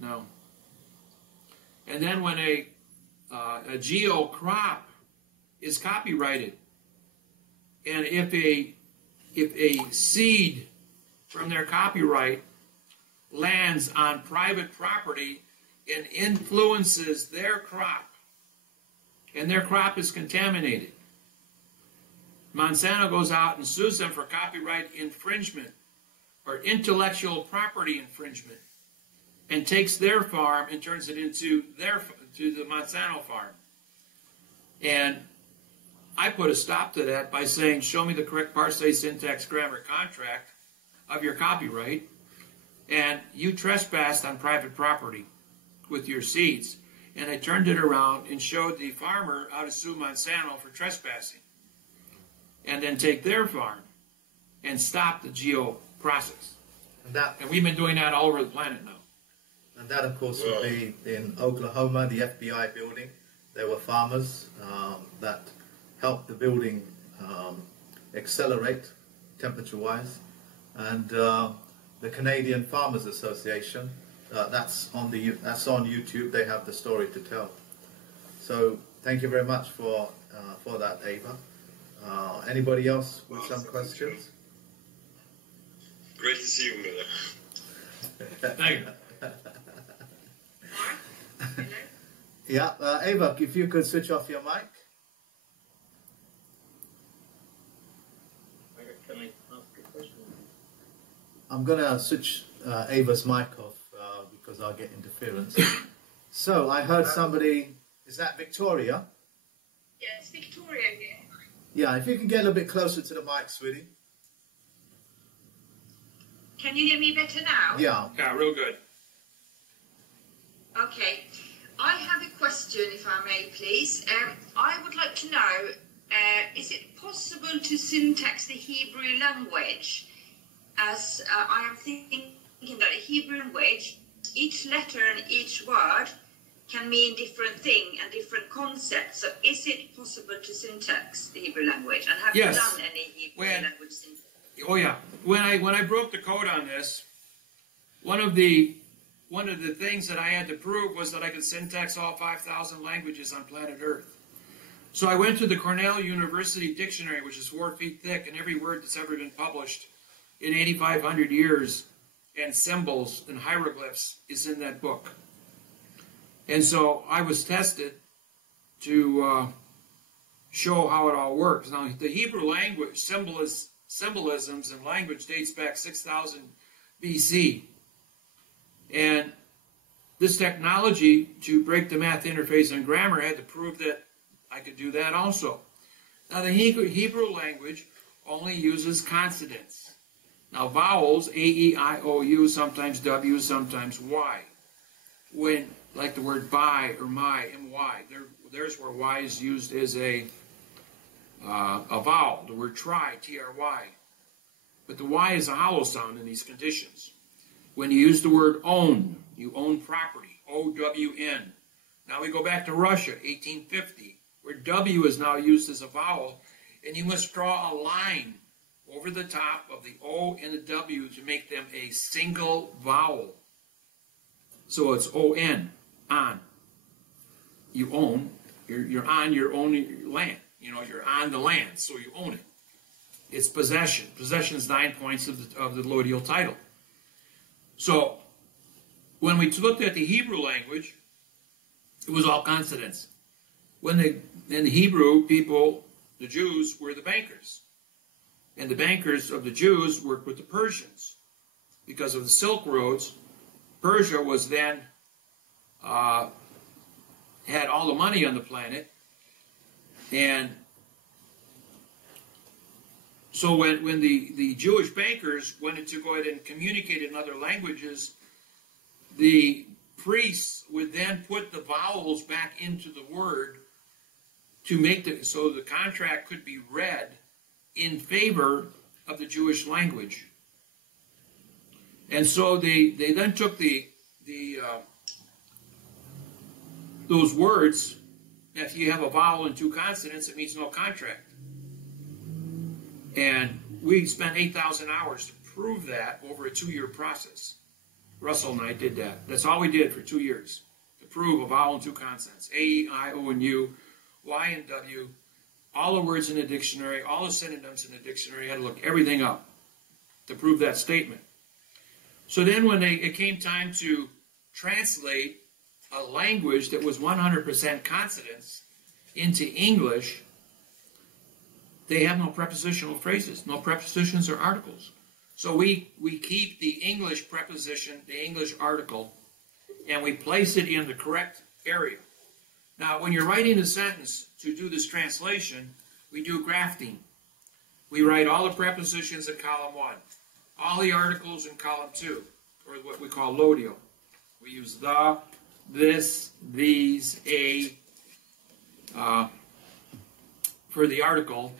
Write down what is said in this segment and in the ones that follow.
No. And then when a geo crop is copyrighted, and if a seed from their copyright lands on private property and influences their crop, and their crop is contaminated, Monsanto goes out and sues them for copyright infringement or intellectual property infringement, and takes their farm and turns it into the Monsanto farm. And I put a stop to that by saying, show me the correct parsing, syntax, grammar, contract of your copyright, and you trespassed on private property with your seeds. And I turned it around and showed the farmer how to sue Monsanto for trespassing, and then take their farm and stop the geo process. And we've been doing that all over the planet now. And that, of course, would be in Oklahoma, the FBI building. There were farmers that helped the building accelerate temperature-wise. And the Canadian Farmers Association, that's on YouTube. They have the story to tell. So thank you very much for that, Ava. Anybody else with some questions? Great to see you, Miller. Thank you. Yeah, Ava, if you could switch off your mic. Can I ask a question? I'm going to switch Ava's mic off because I'll get interference. So I heard somebody, is that Victoria? Yeah, it's Victoria here. Yeah, if you can get a little bit closer to the mic, sweetie. Can you hear me better now? Yeah. Yeah, real good. Okay. I have a question, if I may, please. I would like to know, is it possible to syntax the Hebrew language? As I am thinking that a Hebrew language, each letter and each word can mean different thing and different concepts. So is it possible to syntax the Hebrew language? And have you done any Hebrew language syntax? Oh yeah. When I broke the code on this, one of the things that I had to prove was that I could syntax all 5,000 languages on planet Earth. So I went to the Cornell University Dictionary, which is 4 feet thick, and every word that's ever been published in 8,500 years, and symbols and hieroglyphs is in that book. And so I was tested to show how it all works. Now, the Hebrew language, symbolisms and language dates back 6,000 BC. And this technology to break the math interface and grammar had to prove that I could do that also. Now, the Hebrew language only uses consonants. Now, vowels, A, E, I, O, U, sometimes W, sometimes Y. When, like the word by or my, M-Y, there's where Y is used as a vowel. The word try, T-R-Y. But the Y is a hollow sound in these conditions. When you use the word own, you own property, O-W-N. Now we go back to Russia, 1850, where W is now used as a vowel, and you must draw a line over the top of the O and the W to make them a single vowel. So it's O-N, on. You own, you're on your own land. You know, you're on the land, so you own it. It's possession. Possession is 9 points of the allodial title. So, when we looked at the Hebrew language, it was all consonants. In the Hebrew people, the Jews were the bankers. And the bankers of the Jews worked with the Persians. Because of the Silk Roads, Persia was then, had all the money on the planet. And so when the Jewish bankers wanted to go ahead and communicate in other languages, the priests would then put the vowels back into the word to make so the contract could be read in favor of the Jewish language. And so they then took those words. If you have a vowel and 2 consonants, it means no contract. And we spent 8,000 hours to prove that over a 2-year process. Russell and I did that. That's all we did for 2 years, to prove a vowel and 2 consonants. A, E, I, O, and U, Y, and W, all the words in the dictionary, all the synonyms in the dictionary. I had to look everything up to prove that statement. So then when it came time to translate a language that was 100% consonants into English, they have no prepositional phrases, no prepositions or articles. So we keep the English preposition, the English article, and we place it in the correct area. Now, when you're writing a sentence to do this translation, we do grafting. We write all the prepositions in column 1, all the articles in column 2, or what we call lodio. We use the, this, these, a, for the article.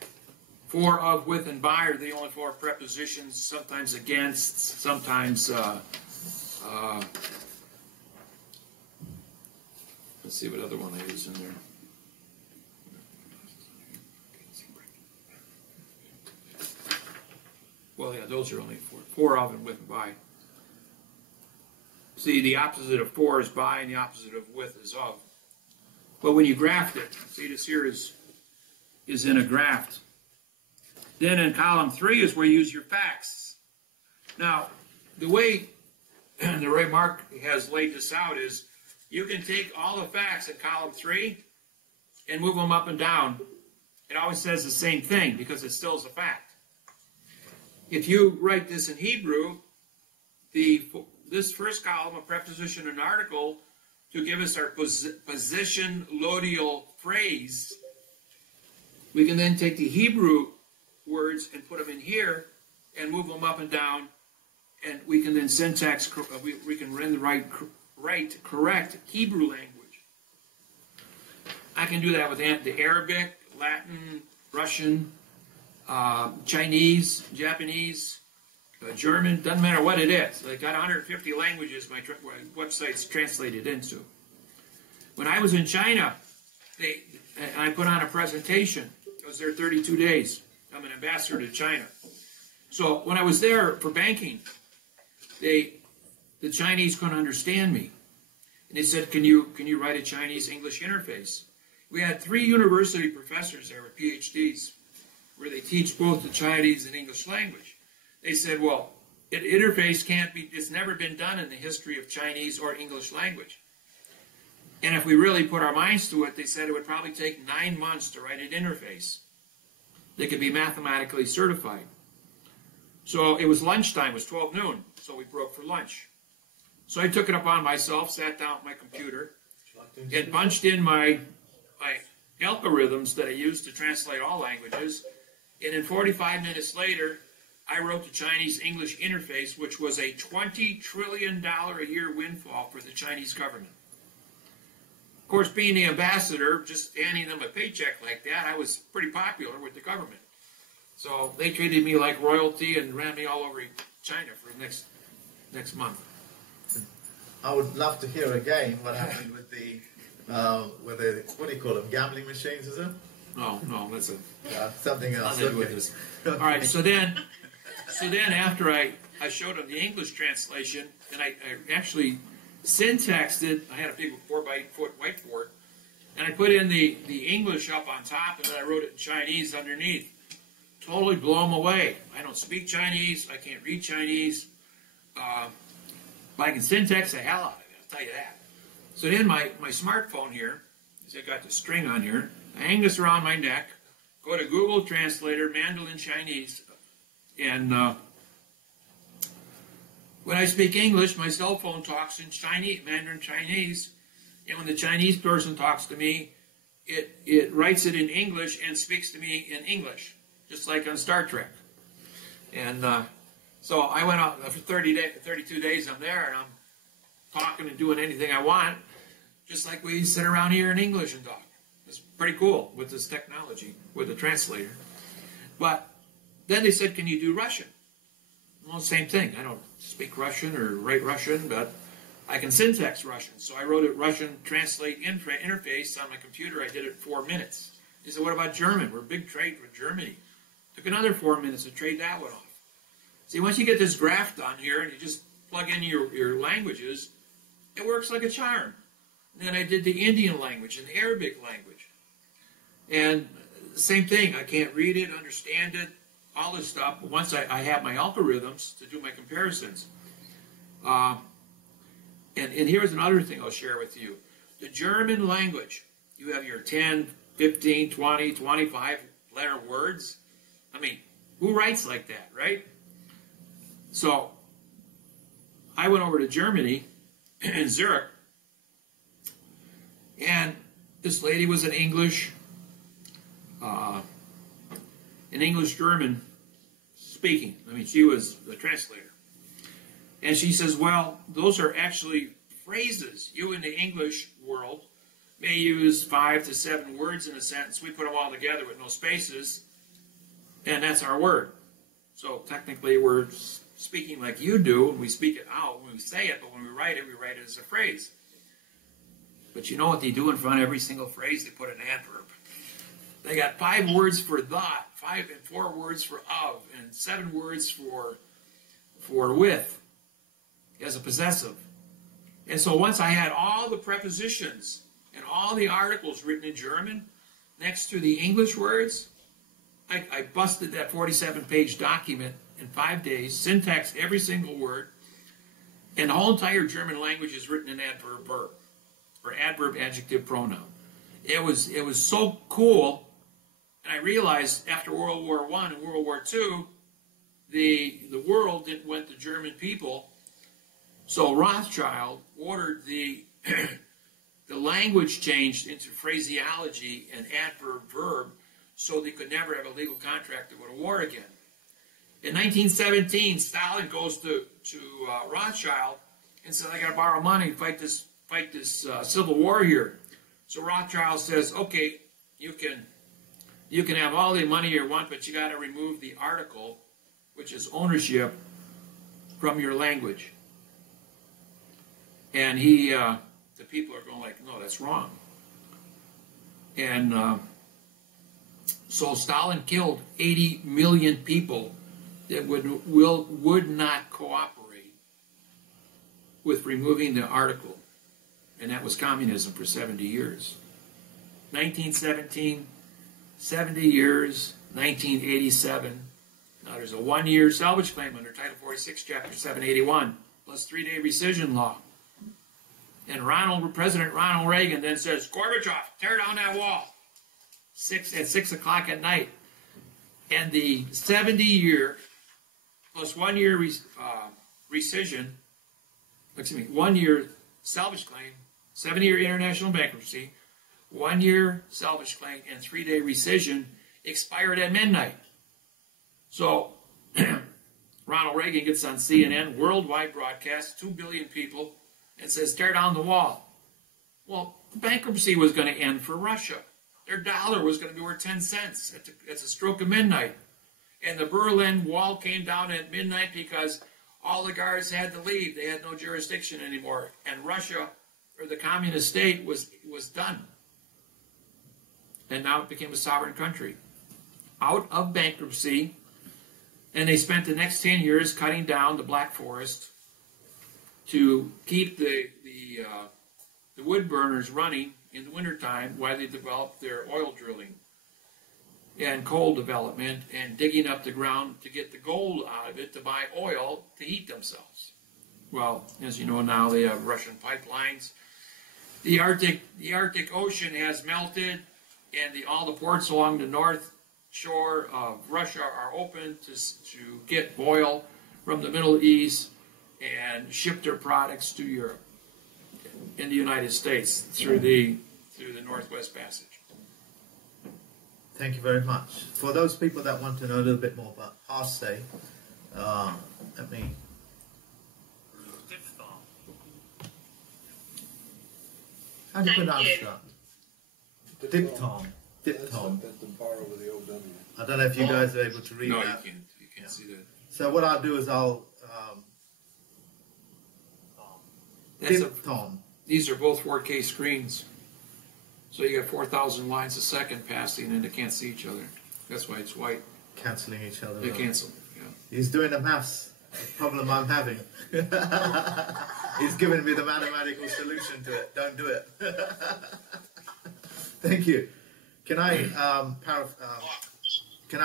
For, of, with, and by are the only 4 prepositions, sometimes against, sometimes, let's see what other one I use in there. Well, yeah, those are only 4. For, of, and with, and by. See, the opposite of for is by, and the opposite of with is of. But when you graft it, see, this here is in a graft. Then in column 3 is where you use your facts. Now, the way Mark has laid this out is you can take all the facts in column 3 and move them up and down. It always says the same thing because it still is a fact. If you write this in Hebrew, this first column, a preposition and article, to give us our position lodial phrase, we can then take the Hebrew words and put them in here and move them up and down, and we can then syntax, we can write correct Hebrew language. I can do that with the Arabic, Latin, Russian, Chinese, Japanese, German, doesn't matter what it is. I got 150 languages my website's translated into. When I was in China, I put on a presentation. I was there 32 days. I'm an ambassador to China. So when I was there for banking, the Chinese couldn't understand me. And they said, can you write a Chinese-English interface? We had 3 university professors there with PhDs where they teach both the Chinese and English language. They said, well, an interface it's never been done in the history of Chinese or English language. And if we really put our minds to it, they said it would probably take 9 months to write an interface that could be mathematically certified. So it was lunchtime, it was 12 noon, so we broke for lunch. So I took it upon myself, sat down at my computer, and punched in my algorithms that I use to translate all languages, and then 45 minutes later, I wrote the Chinese-English interface, which was a $20 trillion a year windfall for the Chinese government. Of course, being the ambassador, just handing them a paycheck like that, I was pretty popular with the government. So they treated me like royalty and ran me all over China for the next month. I would love to hear again what happened with the what do you call them, gambling machines, is it? No, that's something else. Nothing to do with this. All right, so then after I showed them the English translation, and I actually syntaxed it. I had a big 4-by-8-foot whiteboard, and I put in the English up on top, and then I wrote it in Chinese underneath. Totally blow them away. I don't speak Chinese. I can't read Chinese. But I can syntax the hell out of it, I'll tell you that. So then my smartphone here, I got the string on here, I hang this around my neck, go to Google Translator, Mandarin Chinese, and when I speak English, my cell phone talks in Chinese, Mandarin Chinese, and when the Chinese person talks to me, it writes it in English and speaks to me in English, just like on Star Trek. And so I went out for 32 days. I'm there, and I'm talking and doing anything I want, just like we sit around here in English and talk. It's pretty cool with this technology, with the translator. But then they said, can you do Russian? Well, same thing. I don't speak Russian or write Russian, but I can syntax Russian. So I wrote a Russian translate interface on my computer. I did it in 4 minutes. They said, what about German? We're a big trade with Germany. Took another 4 minutes to trade that one off. See, once you get this graph done here, and you just plug in your languages, it works like a charm. And then I did the Indian language and the Arabic language. And same thing, I can't read it, understand it, all this stuff. But once I have my algorithms to do my comparisons. And here's another thing I'll share with you. The German language, you have your 10, 15, 20, 25 letter words. I mean, who writes like that, right? So I went over to Germany in Zurich, and this lady was an English-German speaking. I mean, she was the translator. And she says, well, those are actually phrases. You in the English world may use 5 to 7 words in a sentence. We put them all together with no spaces, and that's our word. So technically we're speaking like you do, and we speak it out when we say it, but when we write it as a phrase. But you know what they do in front of every single phrase? They put an adverb. They got 5 words for the, 5 and 4 words for of, and 7 words for with as a possessive. And so once I had all the prepositions and all the articles written in German next to the English words, I busted that 47-page document in 5 days, syntaxed every single word, and the whole entire German language is written in adverb verb, or adverb adjective pronoun. It was so cool, and I realized after World War I and World War II, the world didn't want the German people, so Rothschild ordered the language changed into phraseology and adverb verb, so they could never have a legal contract to go to war again. In 1917, Stalin goes to Rothschild and says, I got to borrow money to fight this civil war here. So Rothschild says, okay, you can have all the money you want, but you got to remove the article, which is ownership, from your language. And the people are going like, no, that's wrong. And so Stalin killed 80 million people that would not cooperate with removing the article. And that was communism for 70 years. 1917, 70 years, 1987. Now there's a 1-year salvage claim under Title 46, Chapter 781, plus 3-day rescission law. And President Ronald Reagan then says, Gorbachev, tear down that wall. At 6 o'clock at night. And the 70-year plus 1-year rescission, 1-year salvage claim, 7-year international bankruptcy, 1-year salvage claim, and 3-day rescission expired at midnight. So Ronald Reagan gets on CNN, worldwide broadcast, 2 billion people, and says, tear down the wall. Well, the bankruptcy was going to end for Russia. Their dollar was going to be worth 10 cents at the stroke of midnight. And the Berlin Wall came down at midnight because all the guards had to leave. They had no jurisdiction anymore. And Russia, or the communist state, was done. And now it became a sovereign country. Out of bankruptcy. And they spent the next 10 years cutting down the Black Forest to keep the wood burners running in the wintertime while they developed their oil drilling and coal development and digging up the ground to get the gold out of it to buy oil to heat themselves. Well, as you know now, they have Russian pipelines. The Arctic Ocean has melted, and all the ports along the north shore of Russia are open to get oil from the Middle East and ship their products to Europe in the United States through the Northwest Passage. Thank you very much. For those people that want to know a little bit more about Parse, let me... How do you pronounce that? Diphthong. Diphthong. I don't know if you guys are able to read that. No, you can't see that. So what I'll do is I'll... diphthong. These are both 4K screens. So you got 4,000 lines a second passing and they can't see each other. That's why it's white. Cancelling each other. They cancel, yeah. He's doing the maths. problem I'm having. He's given me the mathematical solution to it. Don't do it. Thank you. Can I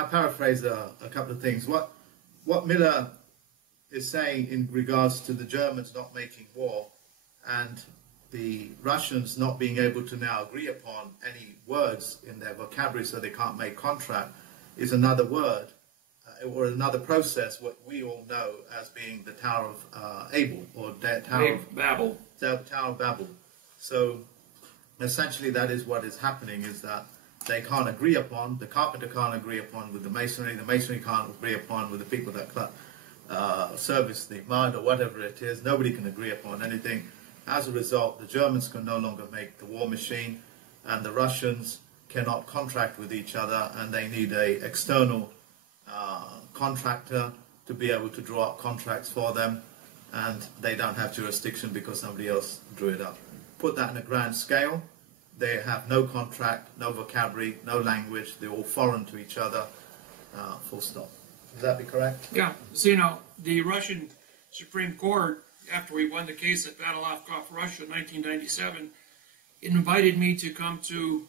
paraphrase a couple of things? What Miller is saying in regards to the Germans not making war and the Russians not being able to now agree upon any words in their vocabulary so they can't make contract is another word or another process what we all know as being the Tower of Abel or Tower of Babel. Tower of Babel. So essentially that is what is happening, is that they can't agree upon, the carpenter can't agree upon with the masonry can't agree upon with the people that service the mud or whatever it is. Nobody can agree upon anything. As a result, the Germans can no longer make the war machine, and the Russians cannot contract with each other, and they need a external contractor to be able to draw up contracts for them, and they don't have jurisdiction because somebody else drew it up. Put that in a grand scale, they have no contract, no vocabulary, no language, they're all foreign to each other, full stop. Would that be correct? Yeah. So, you know, the Russian Supreme Court, after we won the case at Battle of Russia in 1997, it invited me to come to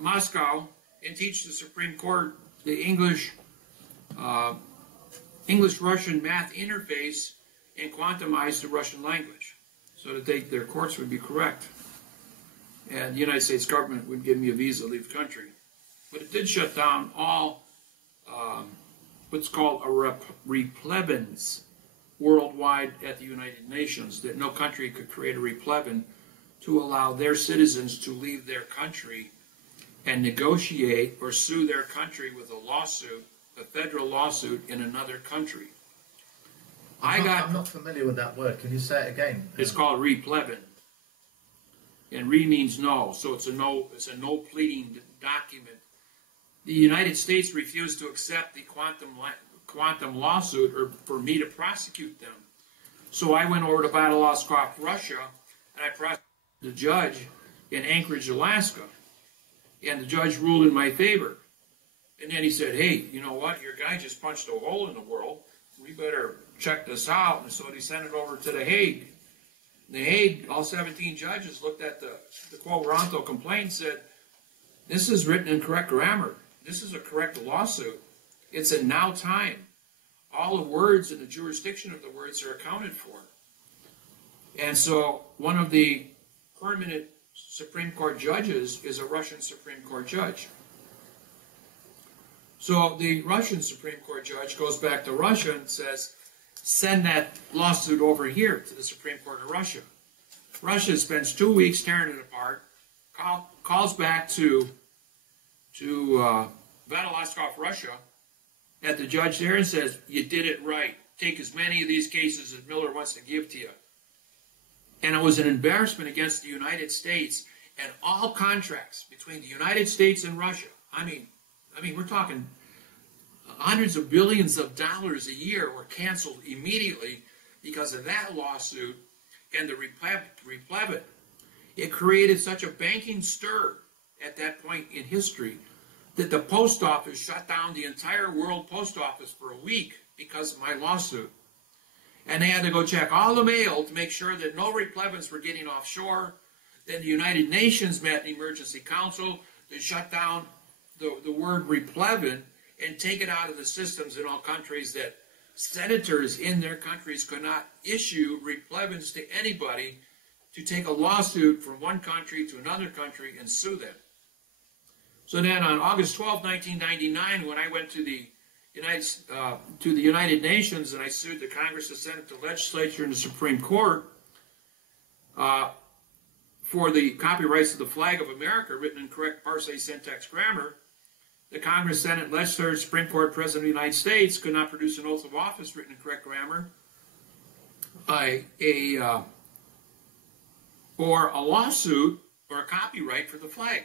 Moscow and teach the Supreme Court the English-Russian math interface and quantumize the Russian language so that their courts would be correct. And the United States government would give me a visa to leave the country. But it did shut down all what's called a replevins worldwide at the United Nations, that no country could create a replevin to allow their citizens to leave their country and negotiate or sue their country with a lawsuit, a federal lawsuit in another country. I'm not familiar with that word. Can you say it again? It's called replevin. And re means no, so it's a no pleading document. The United States refused to accept the quantum lawsuit or for me to prosecute them. So I went over to Battle of Russia and I prosecuted the judge in Anchorage, Alaska. And the judge ruled in my favor. And then he said, hey, you know what? Your guy just punched a hole in the world. We better check this out. And so he sent it over to The Hague. In The Hague, all 17 judges looked at the quo warranto complaint and said, this is written in correct grammar. This is a correct lawsuit. It's a now time. All the words and the jurisdiction of the words are accounted for. And so one of the permanent Supreme Court judges is a Russian Supreme Court judge. So the Russian Supreme Court judge goes back to Russia and says, send that lawsuit over here to the Supreme Court of Russia. Russia spends 2 weeks tearing it apart, calls back to Vladivostok, Russia, at the judge there and says, you did it right. Take as many of these cases as Miller wants to give to you. And it was an embarrassment against the United States, and all contracts between the United States and Russia, I mean, we're talking hundreds of billions of dollars a year were canceled immediately because of that lawsuit and the replevin. It created such a banking stir at that point in history that the post office shut down the entire world post office for a week because of my lawsuit. And they had to go check all the mail to make sure that no replevins were getting offshore. Then the United Nations met an emergency council to shut down the word replevin and take it out of the systems in all countries, that senators in their countries could not issue replevins to anybody to take a lawsuit from one country to another country and sue them. So then on August 12, 1999, when I went to the United Nations and I sued the Congress, the Senate, the legislature, and the Supreme Court for the copyrights of the flag of America written in correct parsing syntax grammar, the Congress, Senate, legislature, Supreme Court, President of the United States could not produce an oath of office written in correct grammar, or a lawsuit or a copyright for the flag.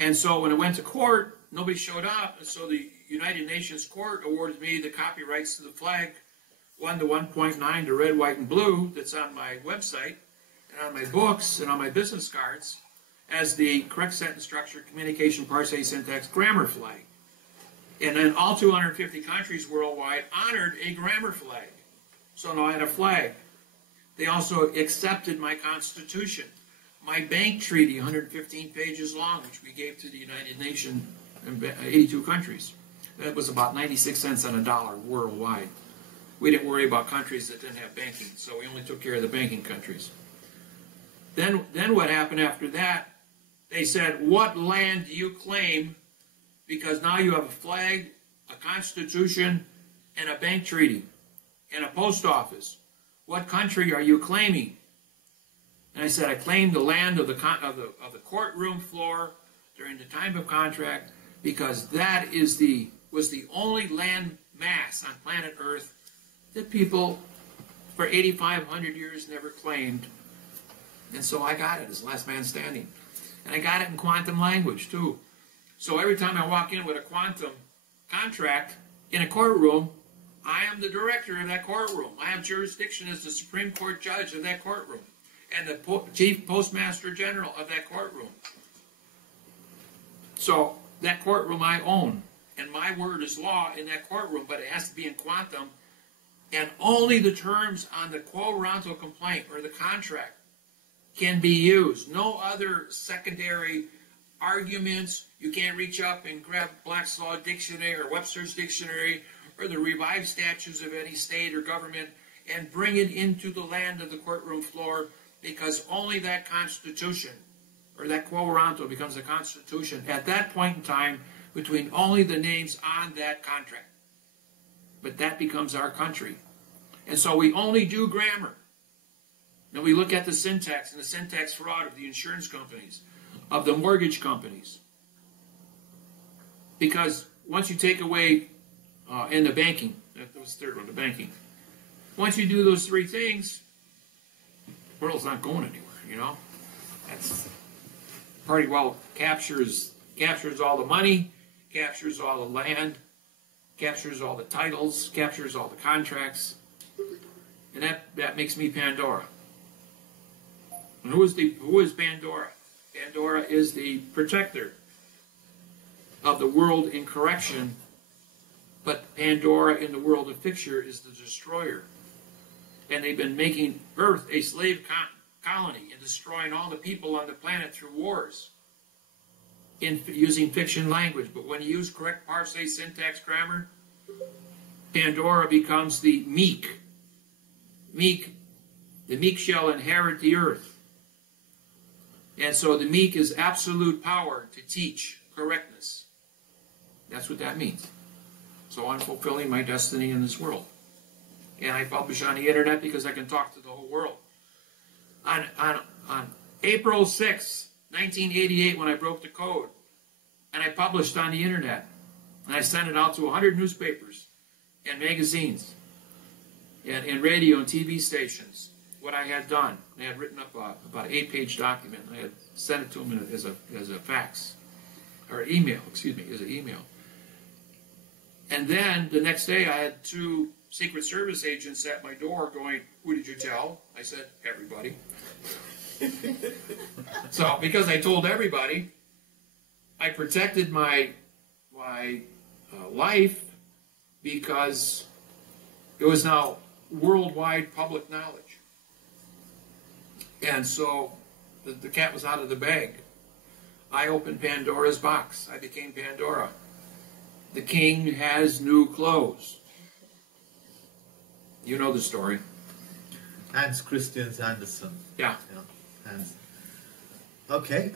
And so when it went to court, nobody showed up, and so the United Nations Court awarded me the copyrights to the flag 1 to 1.9 to red, white, and blue that's on my website and on my books and on my business cards as the correct sentence structure, communication, parsing, syntax, grammar flag. And then all 250 countries worldwide honored a grammar flag. So now I had a flag. They also accepted my Constitution, my bank treaty, 115 pages long, which we gave to the United Nations in 82 countries. That was about 96 cents on a dollar worldwide. We didn't worry about countries that didn't have banking, so we only took care of the banking countries. Then what happened after that? They said, what land do you claim? Because now you have a flag, a constitution, and a bank treaty, and a post office. What country are you claiming? And I said, I claim the land of the courtroom floor during the time of contract, because that was the only land mass on planet Earth that people for 8,500 years never claimed. And so I got it as last man standing. And I got it in quantum language, too. So every time I walk in with a quantum contract in a courtroom, I am the director of that courtroom. I have jurisdiction as the Supreme Court judge of that courtroom and the chief postmaster general of that courtroom. So that courtroom I own, and my word is law in that courtroom, but it has to be in quantum, and only the terms on the quo warranto complaint or the contract can be used. No other secondary arguments. You can't reach up and grab Black's Law Dictionary or Webster's Dictionary or the revised statutes of any state or government and bring it into the land of the courtroom floor, because only that constitution or that quo warranto becomes a constitution at that point in time between only the names on that contract. But that becomes our country. And so we only do grammar. Now we look at the syntax and the syntax fraud of the insurance companies, of the mortgage companies. Because once you take away in the banking, that was the third one, the banking. Once you do those three things, the world's not going anywhere, you know. That's pretty well captures all the money, captures all the land, captures all the titles, captures all the contracts, and that makes me Pandora. And who is Pandora? Pandora is the protector of the world in correction, but Pandora in the world of fiction is the destroyer. And they've been making Earth a slave colony and destroying all the people on the planet through wars using fiction language. But when you use correct parse, syntax, grammar, Pandora becomes the meek. The meek shall inherit the earth. And so the meek is absolute power to teach correctness. That's what that means. So I'm fulfilling my destiny in this world. And I publish on the internet because I can talk to the whole world. On April 6, 1988, when I broke the code, and I published on the internet, and I sent it out to 100 newspapers and magazines and radio and TV stations, what I had done. I had written up about an 8-page document. I had sent it to them as a fax, or email, excuse me, as an email. And then the next day I had 2 Secret Service agents at my door going, "Who did you tell?" I said, "Everybody." So because I told everybody, I protected my life, because it was now worldwide public knowledge. And so the cat was out of the bag. I opened Pandora's box. I became Pandora. The king has new clothes. You know the story. Hans Christian Andersen. Yeah. Hans. Okay.